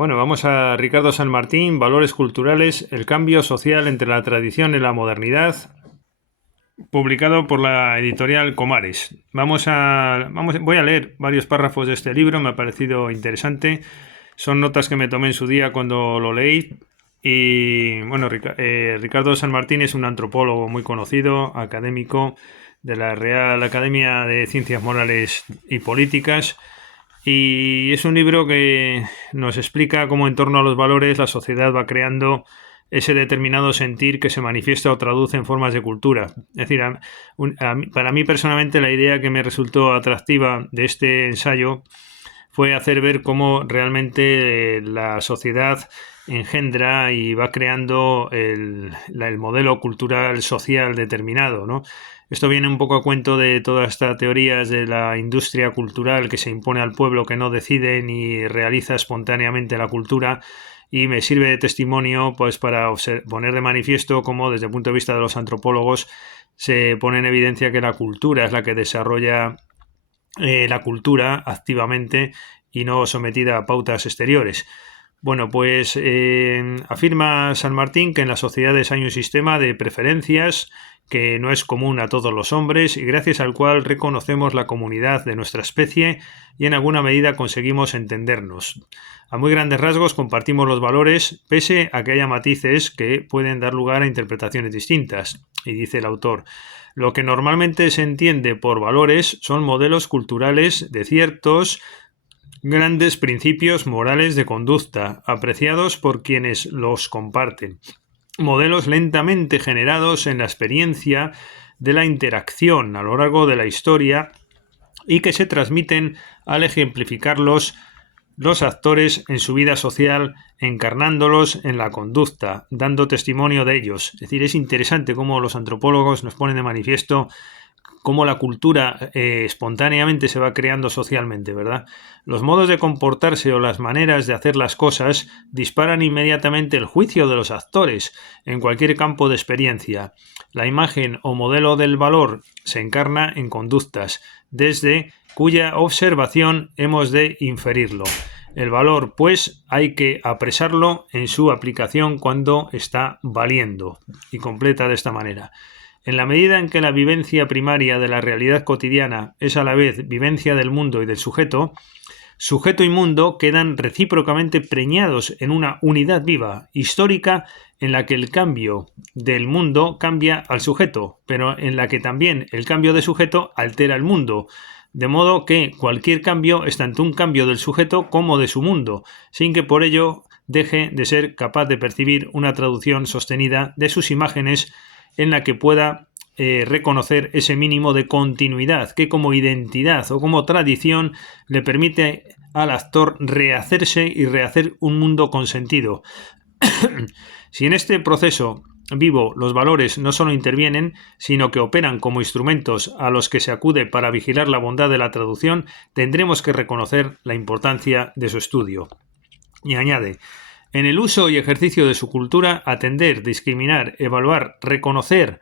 Bueno, vamos a Ricardo San Martín, Valores culturales, el cambio social entre la tradición y la modernidad, publicado por la editorial Comares. Voy a leer varios párrafos de este libro, me ha parecido interesante. Son notas que me tomé en su día cuando lo leí. Y bueno, Ricardo San Martín es un antropólogo muy conocido, académico de la Real Academia de Ciencias Morales y Políticas. Y es un libro que nos explica cómo en torno a los valores la sociedad va creando ese determinado sentir que se manifiesta o traduce en formas de cultura. Es decir, para mí personalmente la idea que me resultó atractiva de este ensayo fue hacer ver cómo realmente la sociedad engendra y va creando el modelo cultural social determinado, ¿no? Esto viene un poco a cuento de todas estas teorías de la industria cultural que se impone al pueblo, que no decide ni realiza espontáneamente la cultura, y me sirve de testimonio pues para poner de manifiesto cómo desde el punto de vista de los antropólogos se pone en evidencia que la cultura es la que desarrolla la cultura activamente y no sometida a pautas exteriores. Bueno, pues afirma San Martín que en las sociedades hay un sistema de preferencias que no es común a todos los hombres y gracias al cual reconocemos la comunidad de nuestra especie y en alguna medida conseguimos entendernos. A muy grandes rasgos compartimos los valores, pese a que haya matices que pueden dar lugar a interpretaciones distintas. Y dice el autor: lo que normalmente se entiende por valores son modelos culturales de ciertos grandes principios morales de conducta, apreciados por quienes los comparten. Modelos lentamente generados en la experiencia de la interacción a lo largo de la historia y que se transmiten al ejemplificarlos los actores en su vida social, encarnándolos en la conducta, dando testimonio de ellos. Es decir, es interesante cómo los antropólogos nos ponen de manifiesto cómo la cultura espontáneamente se va creando socialmente, ¿verdad? Los modos de comportarse o las maneras de hacer las cosas disparan inmediatamente el juicio de los actores en cualquier campo de experiencia. La imagen o modelo del valor se encarna en conductas, desde cuya observación hemos de inferirlo. El valor, pues, hay que apresarlo en su aplicación cuando está valiendo. Y completa de esta manera: en la medida en que la vivencia primaria de la realidad cotidiana es a la vez vivencia del mundo y del sujeto, sujeto y mundo quedan recíprocamente preñados en una unidad viva, histórica, en la que el cambio del mundo cambia al sujeto, pero en la que también el cambio de sujeto altera el mundo, de modo que cualquier cambio es tanto un cambio del sujeto como de su mundo, sin que por ello deje de ser capaz de percibir una traducción sostenida de sus imágenes en la que pueda reconocer ese mínimo de continuidad que como identidad o como tradición le permite al actor rehacerse y rehacer un mundo con sentido. Si en este proceso vivo los valores no solo intervienen, sino que operan como instrumentos a los que se acude para vigilar la bondad de la traducción, tendremos que reconocer la importancia de su estudio. Y añade: en el uso y ejercicio de su cultura, atender, discriminar, evaluar, reconocer,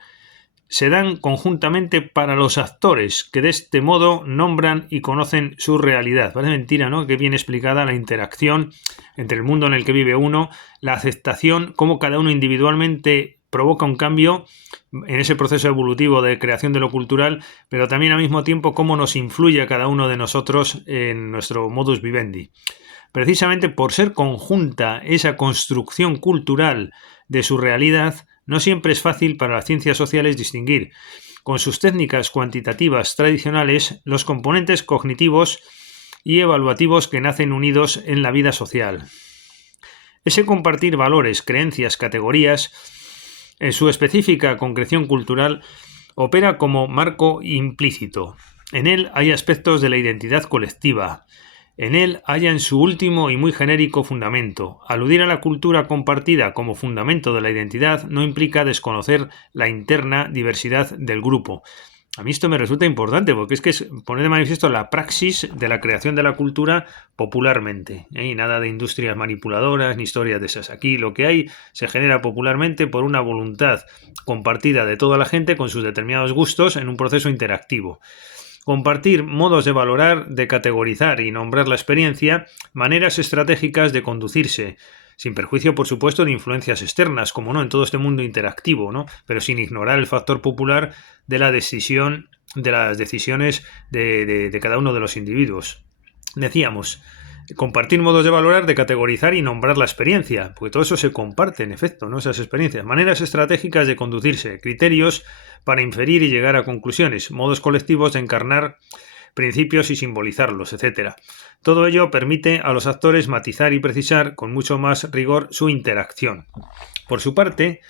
se dan conjuntamente para los actores, que de este modo nombran y conocen su realidad. Parece mentira, ¿no?, que bien explicada la interacción entre el mundo en el que vive uno, la aceptación, cómo cada uno individualmente provoca un cambio en ese proceso evolutivo de creación de lo cultural, pero también al mismo tiempo cómo nos influye a cada uno de nosotros en nuestro modus vivendi. Precisamente por ser conjunta esa construcción cultural de su realidad, no siempre es fácil para las ciencias sociales distinguir, con sus técnicas cuantitativas tradicionales, los componentes cognitivos y evaluativos que nacen unidos en la vida social. Ese compartir valores, creencias, categorías, en su específica concreción cultural, opera como marco implícito. En él hay aspectos de la identidad colectiva. En él hallan su último y muy genérico fundamento. Aludir a la cultura compartida como fundamento de la identidad no implica desconocer la interna diversidad del grupo. A mí esto me resulta importante porque es que es poner de manifiesto la praxis de la creación de la cultura popularmente, y nada de industrias manipuladoras ni historias de esas. Aquí lo que hay se genera popularmente por una voluntad compartida de toda la gente con sus determinados gustos en un proceso interactivo. Compartir modos de valorar, de categorizar y nombrar la experiencia, maneras estratégicas de conducirse, sin perjuicio, por supuesto, de influencias externas, como no, en todo este mundo interactivo, ¿no? Pero sin ignorar el factor popular de la decisión, de las decisiones de cada uno de los individuos. Decíamos, compartir modos de valorar, de categorizar y nombrar la experiencia, porque todo eso se comparte, en efecto, ¿no? Esas experiencias, maneras estratégicas de conducirse, criterios para inferir y llegar a conclusiones, modos colectivos de encarnar principios y simbolizarlos, etc. Todo ello permite a los actores matizar y precisar con mucho más rigor su interacción. Por su parte,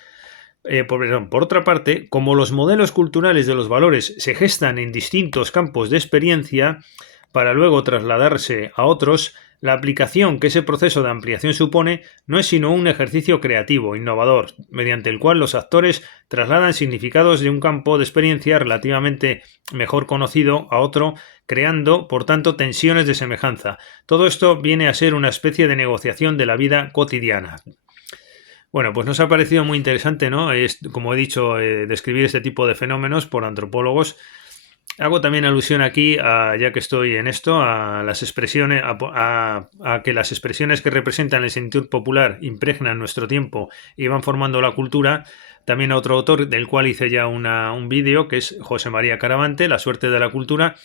por otra parte, como los modelos culturales de los valores se gestan en distintos campos de experiencia para luego trasladarse a otros, la aplicación que ese proceso de ampliación supone no es sino un ejercicio creativo, innovador, mediante el cual los actores trasladan significados de un campo de experiencia relativamente mejor conocido a otro, creando, por tanto, tensiones de semejanza. Todo esto viene a ser una especie de negociación de la vida cotidiana. Bueno, pues nos ha parecido muy interesante, ¿no? Como he dicho, describir este tipo de fenómenos por antropólogos. Hago también alusión aquí, ya que estoy en esto, a las expresiones, a que las expresiones que representan el sentido popular impregnan nuestro tiempo y van formando la cultura. También a otro autor del cual hice ya un vídeo, que es José María Caravante, La suerte de la cultura,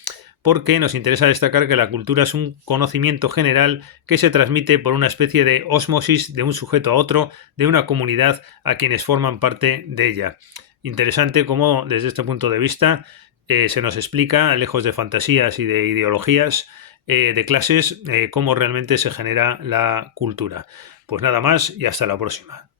porque nos interesa destacar que la cultura es un conocimiento general que se transmite por una especie de ósmosis de un sujeto a otro, de una comunidad a quienes forman parte de ella. Interesante cómo, desde este punto de vista, se nos explica, lejos de fantasías y de ideologías de clases, cómo realmente se genera la cultura. Pues nada más y hasta la próxima.